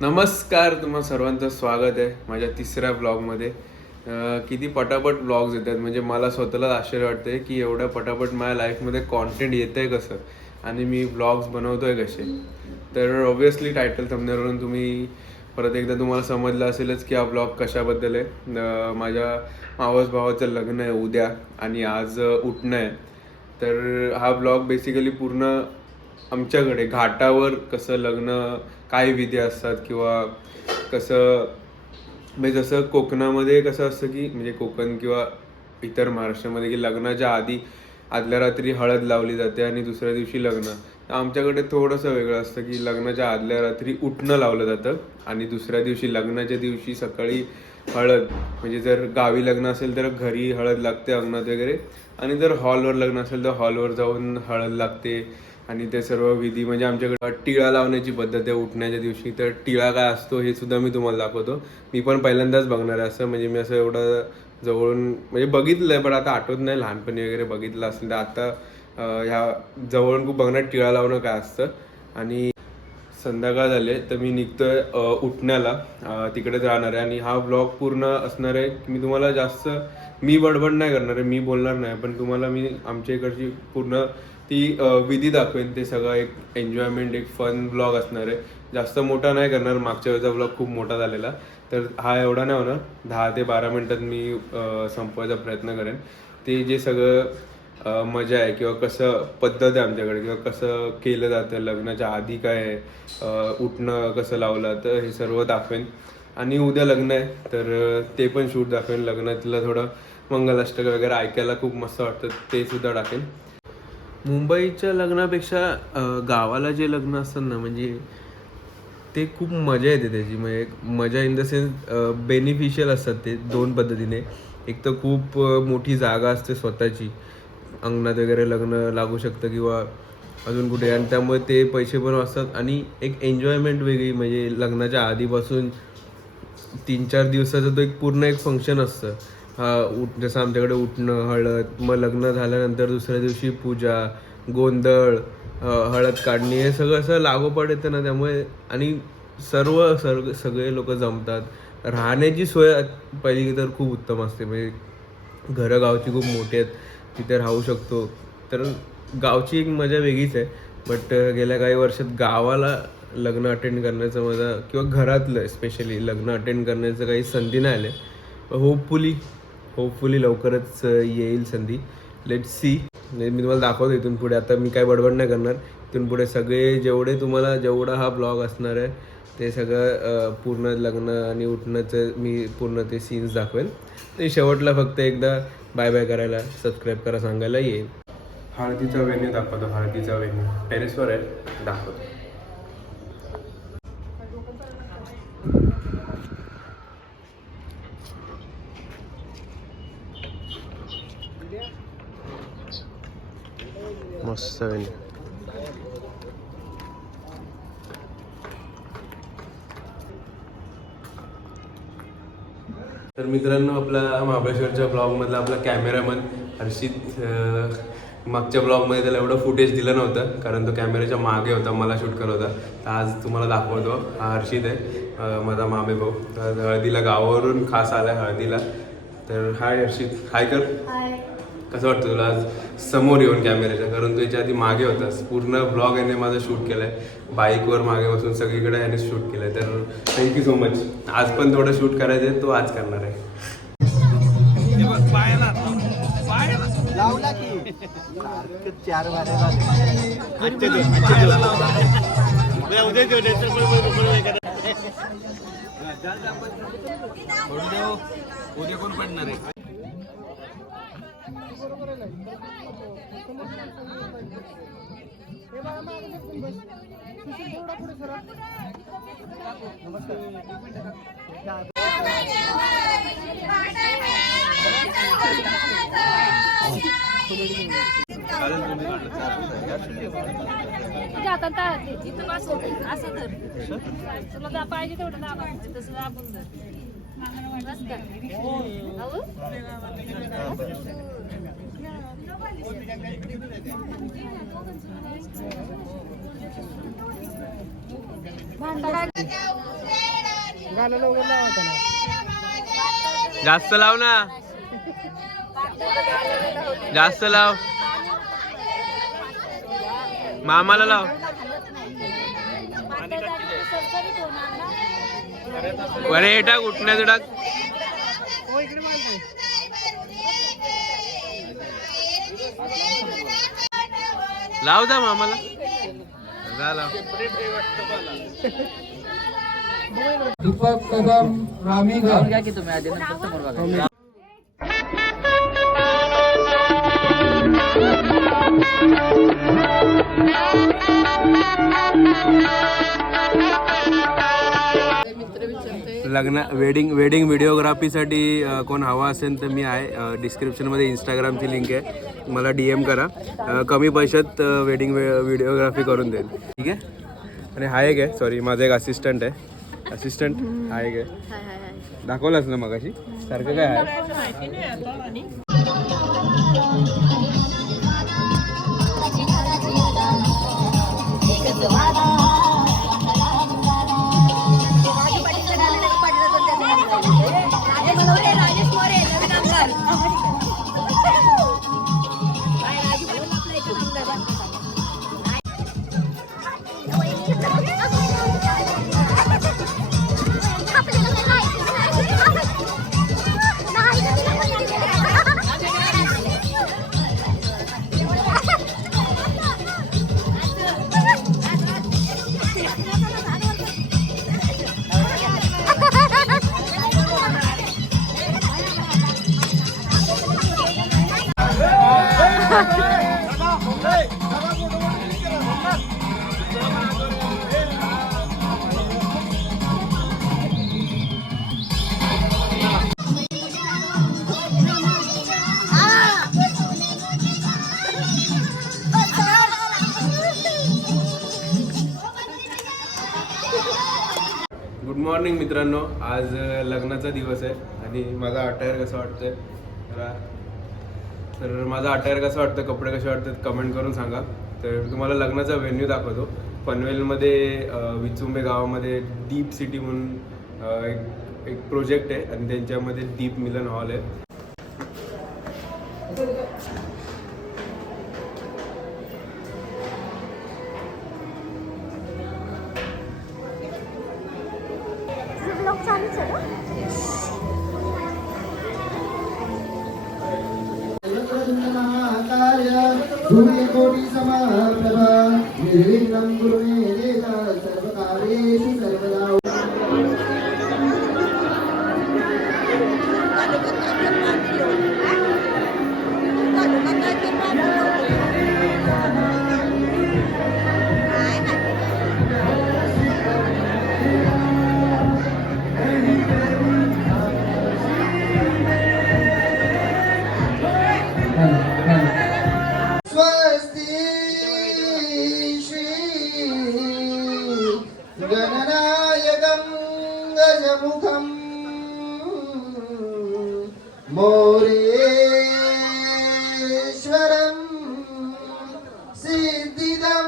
नमस्कार, तुम्हा सर्वांचं स्वागत आहे माझ्या तिसऱ्या ब्लॉगमध्ये. किती पटापट ब्लॉग्स येतात, म्हणजे मला स्वतःला आश्चर्य वाटते की एवढ्या पटापट माझ्या लाईफमध्ये कॉन्टेंट येतं आहे कसं आणि मी ब्लॉग्स बनवतो आहे कसे. तर ऑब्व्हियसली टायटल थंबनेलवरून तुम्ही परत एकदा तुम्हाला समजलं असेलच की हा ब्लॉग कशाबद्दल आहे. माझ्या मावस भावाचं लग्न आहे उद्या आणि आज उठणं आहे. तर हा ब्लॉग बेसिकली पूर्ण आमच्याकडे घाटावर कसं लग्न, काय विधी असतात किंवा कसं, म्हणजे जसं कोकणामध्ये कसं असतं की म्हणजे कोकण किंवा इतर महाराष्ट्रामध्ये की लग्नाच्या आधी आदल्या रात्री हळद लावली जाते आणि दुसऱ्या दिवशी लग्न. तर आमच्याकडे थोडंसं वेगळं असतं की लग्नाच्या आदल्या रात्री उठणं लावलं जातं आणि दुसऱ्या दिवशी लग्नाच्या दिवशी सकाळी हळद, म्हणजे जर गावी लग्न असेल तर घरी हळद लागते अंगणात वगैरे, आणि जर हॉलवर लग्न असेल तर हॉलवर जाऊन हळद लागते. आणि ते सर्व विधी, म्हणजे आमच्याकडे टिळा लावण्याची पद्धत आहे उठण्याच्या दिवशी. तर टिळा काय असतो हे सुद्धा मी तुम्हाला दाखवतो. मी पण पहिल्यांदाच बघणार आहे असं, म्हणजे मी असं एवढं जवळून म्हणजे बघितलं आहे पण आता आठवत नाही, लहानपणी वगैरे बघितलं असेल तर आता ह्या जवळून खूप बघणार टिळा लावणं काय असतं. आणि संध्याकाळ झाले तर मी निघतोय उठण्याला, तिकडेच राहणार आहे. आणि हा ब्लॉग पूर्ण असणार आहे की मी तुम्हाला जास्त मी बडबड नाही करणार आहे, मी बोलणार नाही, पण तुम्हाला मी आमच्या इकडची पूर्ण ती विधी दाखवेन. ते सगळं एक एन्जॉयमेंट, एक फन ब्लॉग असणार आहे. जास्त मोठा नाही करणार, मागच्या वेळेचा ब्लॉग खूप मोठा झालेला, तर हा एवढा नाही होणार. 10 ते 12 मिनटात मी संपवायचा प्रयत्न करेन. ते जे सगळं मजा आहे किंवा कसं पद्धत आहे आमच्याकडे किंवा कसं केलं जातं लग्नाच्या आधी, काय आहे उठणं कसं लावलं, तर हे सर्व दाखवेन. आणि उद्या लग्न आहे तर ते पण शूट दाखवेन. लग्नातलं थोडं मंगलाष्टक वगैरे ऐकायला खूप मस्त वाटतं, ते सुद्धा टाकेन. मुंबईच्या लग्नापेक्षा गावाला जे लग्न असतात ना, म्हणजे ते खूप मजा येते त्याची. म्हणजे मजा इन द सेन्स बेनिफिशियल असतात ते दोन पद्धतीने. एक तर खूप मोठी जागा असते स्वतःची, अंगणात वगैरे लग्न लागू शकतं किंवा अजून कुठे, आणि त्यामुळे ते पैसे पण वाचतात आणि एक एन्जॉयमेंट वेगळी. म्हणजे लग्नाच्या आधीपासून 3-4 दिवसाचं तो एक पूर्ण एक फंक्शन असतं. जसं आमच्याकडे उठणं, हळद, मग लग्न झाल्यानंतर दुसऱ्या दिवशी पूजा, गोंधळ, हळद काढणी, हे सगळं असं लागोपाठ येतं ना, त्यामुळे. आणि सगळे लोक जमतात. राहण्याची सोय पहिली तर खूप उत्तम असते. म्हणजे घरं गावची खूप मोठी आहेत, तिथे राहू शकतो. तर गावची एक मजा वेगळीच आहे. बट गेल्या काही वर्षात गावाला लग्न अटेंड करण्याचं मजा, किंवा घरातलं स्पेशली लग्न अटेंड करण्याचं काही संधी नाही आले. होपफुली लवकरच येईल संधी. Let's see. मी तुम्हाला दाखवतो इथून पुढे. आता मी काय बडबड नाही करणार. इथून पुढे सगळे जेवढा हा ब्लॉग असणार आहे ते सगळं पूर्ण लग्न आणि उठण्याचं मी पूर्ण ते सीन्स दाखवेन. आणि शेवटला फक्त एकदा बाय बाय करायला, सबस्क्राईब करा सांगायला येईल. हळदीचा वेन्यू दाखवतो. हळदीचा वेन्यू टेरेसवर आहे, दाखवतो. मस्त वेन्यू. तर मित्रांनो, आपला महाबळेश्वरच्या ब्लॉगमधला आपला कॅमेरामन हर्षित, मागच्या ब्लॉगमध्ये त्याला एवढं फुटेज दिलं नव्हतं कारण तो कॅमेऱ्याच्या मागे होता, मला शूट करत होता. तर आज तुम्हाला दाखवतो. हा हर्षित आहे, माझा मामे भाऊ. तर हळदीला गावावरून खास आला आहे हळदीला. तर हाय हर्षित, हाय कर. कसं वाटतं तुला आज समोर येऊन कॅमेऱ्याच्या? कारण तू याच्या आधी मागे होतास. पूर्ण ब्लॉग याने माझं शूट केलं आहे, बाईकवर मागे बसून सगळीकडे याने शूट केलं आहे. तर थँक्यू सो मच. आज पण थोडं शूट करायचं आहे, तो आज करणार आहे. लावला की 4 वारे उद्या कोण पडणार आहे? असं तर तुला पाहिजे तेवढं दाबायचं, तसं दाबून धर. बस का? अहो? भांडा जास्त लाव ना, जास्त लाव. मामाला लाव. अरे टाक, उठण्याचं टाक. लाव दा मामाला. दीपक कदम रामीगर घ्या की तुम्ही आधी नंतर समोर बघा. लग्न वेडिंग व्हिडिओग्राफीसाठी कोण हवा असेल तर मी आहे. डिस्क्रिप्शनमध्ये इंस्टाग्रामची लिंक आहे, मला DM करा. कमी पैशात वेडिंग व्हिडिओग्राफी करून देईल. ठीक आहे. आणि हा एक आहे, सॉरी माझा एक असिस्टंट आहे. असिस्टंट हा एक आहे, दाखवलास ना मगाशी. सारखं काय आहे. गुड मॉर्निंग मित्रांनो. आज लग्नाचा दिवस आहे आणि माझा अटायर कसं वाटतंय तर माझा अटायर कसं वाटतं, कपडे कसे वाटतात कमेंट करून सांगा. तर तुम्हाला लग्नाचा व्हेन्यू दाखवतो. पनवेलमध्ये विचुंबे गावामध्ये दीप सिटी म्हणून एक प्रोजेक्ट आहे आणि त्यांच्यामध्ये दीप मिलन हॉल आहे. सूर्यकोटि समप्रभा निर्विघ्नं कुरु मे देव सर्वकार्येषु सर्वदा. गणनायकं गजमुखं मोरेश्वरं सिद्धिदं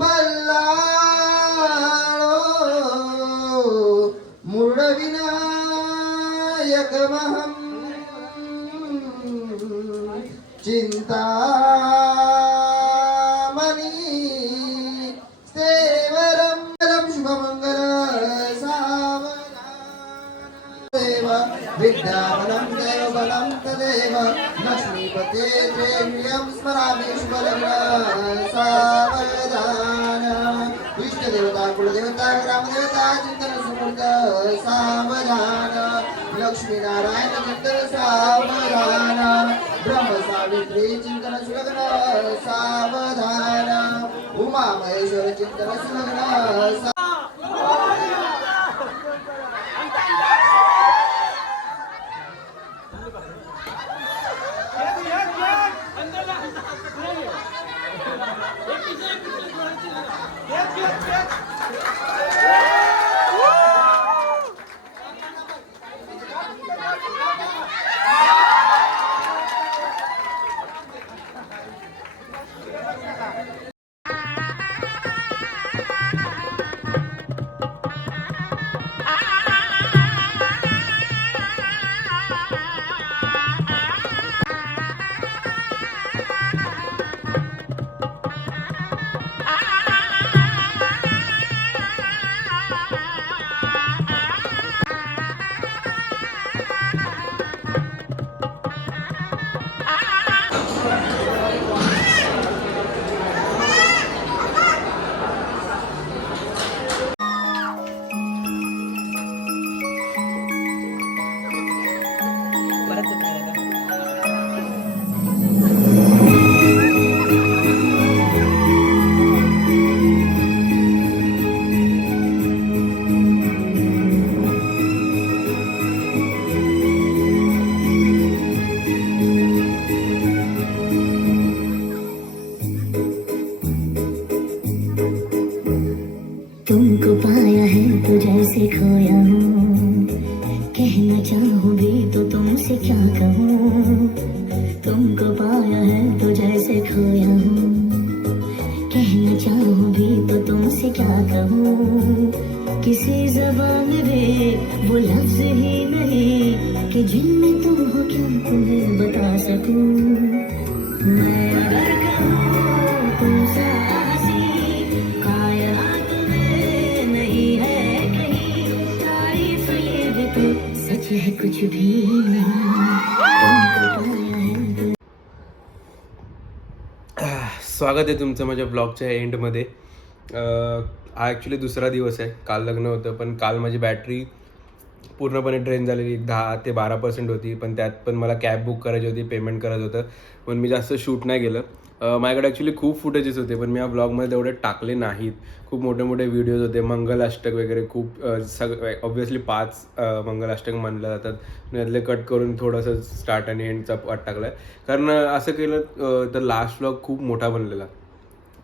बल्लाळो मूढविनायकमहं चिन्तामणि सेवरं शुभमंगल सावधान विद्याबलं देवबलं तदेव लक्ष्मीपते त्र्यं स्मरामि शुभलग्न सावधान. इष्टदेवता कुलदेवता ग्रामदेवता चिंतन सुमूर्त सावधान. लक्ष्मीनारायण चिंतन सावधान. ब्रह्म सावित्री चिंतन सुलग्न सावधान. उमा महेश्वर चिंतन सुलग्न तो जैसे खोया हूँ, कहना चाहूँ भी तो तुमसे क्या कहूँ, तुमको पाया है तो जैसे खोया हूँ, कहना चाहूँ भी तो तुमसे क्या कहूँ, किसी ज़बान में वो लफ्ज़ ही नहीं कि जिनमें तुम हो क्या तुम्हें बता सकूँ। मैं अगर कहूँ तुमसे हंसी, कायनात में नहीं है कहीं, तारीफ ये भी तो सच है कुछ भी नहीं, तुमको पाया है तो स्वागत आहे तुमचं माझ्या ब्लॉगच्या एंडमध्ये. हा ॲक्च्युली दुसरा दिवस आहे. काल लग्न होतं, पण काल माझी बॅटरी पूर्णपणे ड्रेन झालेली, 10 ते 12% होती. पण त्यात पण मला कॅब बुक करायची होती, पेमेंट करायचं होतं, पण मी जास्त शूट नाही केलं. माझ्याकडे ॲक्च्युली खूप फुटेजेस होते, पण मी या ब्लॉगमध्ये तेवढे टाकले नाहीत. खूप मोठे मोठे व्हिडिओज होते, मंगलाष्टक वगैरे खूप ऑब्व्हियसली 5 मंगलाष्टक मानले जातात. त्यातले कट करून थोडंसं स्टार्ट आणि एंडचा पार्ट टाकला आहे. कारण असं केलं तर लास्ट ब्लॉग खूप मोठा बनलेला,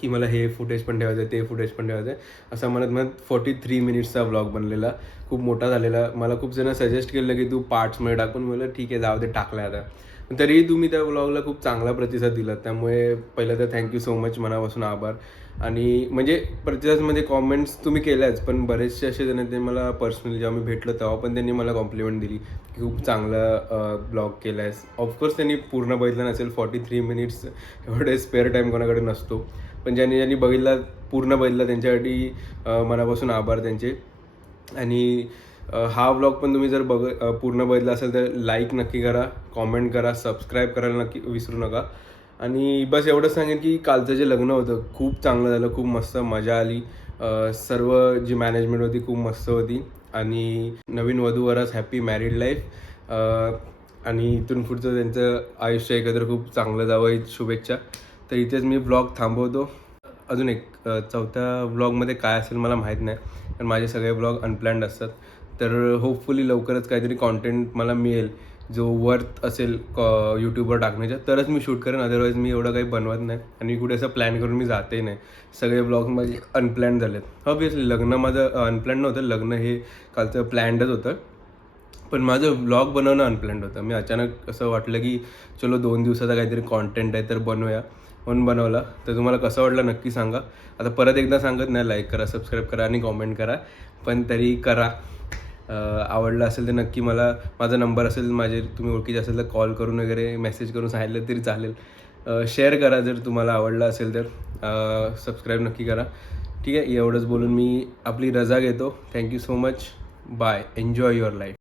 की मला हे फुटेज पण ठेवायचं आहे, ते फुटेज पण ठेवायचं आहे, असं म्हणत 43 मिनिट्सचा ब्लॉग बनलेला, खूप मोठा झालेला. मला खूप जण सजेस्ट केलं की तू पार्ट्समध्ये टाकून, मला ठीक आहे जाऊ दे, टाकला आता. तरीही तुम्ही त्या ब्लॉगला खूप चांगला प्रतिसाद दिला, त्यामुळे पहिलं तर थँक्यू सो मच, मनापासून आभार. आणि म्हणजे प्रतिसादमध्ये कॉमेंट्स तुम्ही केल्याच, पण बरेचसे असे जण ते मला पर्सनली जेव्हा मी भेटलो तेव्हा पण त्यांनी मला कॉम्प्लिमेंट दिली की खूप चांगला ब्लॉग केला आहेस. ऑफकोर्स त्यांनी पूर्ण बघितलं नसेल, 43 मिनिट्स एवढे स्पेअर टाईम कोणाकडे नसतो, पण ज्यांनी बघितला, पूर्ण बघितला, त्यांच्यासाठी मनापासून आभार त्यांचे. आणि हा ब्लॉग पण तुम्ही जर पूर्ण बघितला असेल तर लाईक नक्की करा, कॉमेंट करा, सबस्क्राईब करायला नक्की विसरू नका. आणि बस एवढंच सांगेन की कालचं जे लग्न होतं खूप चांगलं झालं, खूप मस्त मजा आली. सर्व जी मॅनेजमेंट होती खूप मस्त होती. आणि नवीन वधूवरच हॅपी मॅरिड लाईफ, आणि इथून पुढचं त्यांचं आयुष्य एकत्र खूप चांगलं जावं, ही शुभेच्छा. तर इथेच मी ब्लॉग थांबवतो. अजून एक चौथ्या ब्लॉगमध्ये काय असेल मला माहीत नाही, पण माझे सगळे ब्लॉग अनप्लॅन्ड असतात. तर होपफुली लवकरच काहीतरी कॉन्टेंट मला मिळेल जो वर्थ असेल यूट्यूबवर टाकण्याच्या, तरच मी शूट करेन. अदरवाईज मी एवढं काही बनवत नाही आणि कुठे असं प्लॅन करून मी जाते नाही. सगळे ब्लॉग्स माझे अनप्लॅन्ड झालेत. ऑब्व्हियसली लग्न माझं अनप्लॅन्ड नव्हतं, लग्न हे कालचं प्लॅन्डच होतं, पण माझं ब्लॉग बनवणं अनप्लॅन्ड होतं. मी अचानक असं वाटलं की चलो 2 दिवसाचा काहीतरी कॉन्टेंट आहे तर बनवूया, म्हणून बनवला. तर तुम्हाला कसं वाटलं नक्की सांगा. आता परत एकदा सांगत नाही, लाईक करा, सबस्क्राईब करा आणि कॉमेंट करा, पण तरी करा. आवडलं असेल तर नक्की मला, माझा नंबर असेल, तुम्ही ओळखीचे असेल तर कॉल करून वगैरे मेसेज करून सांगितलं तरी चालेल. शेअर करा जर तुम्हाला आवडलं असेल तर. सबस्क्राईब नक्की करा. ठीक आहे, एवढंच बोलून मी आपली रजा घेतो. Thank you so much. Bye. Enjoy your life.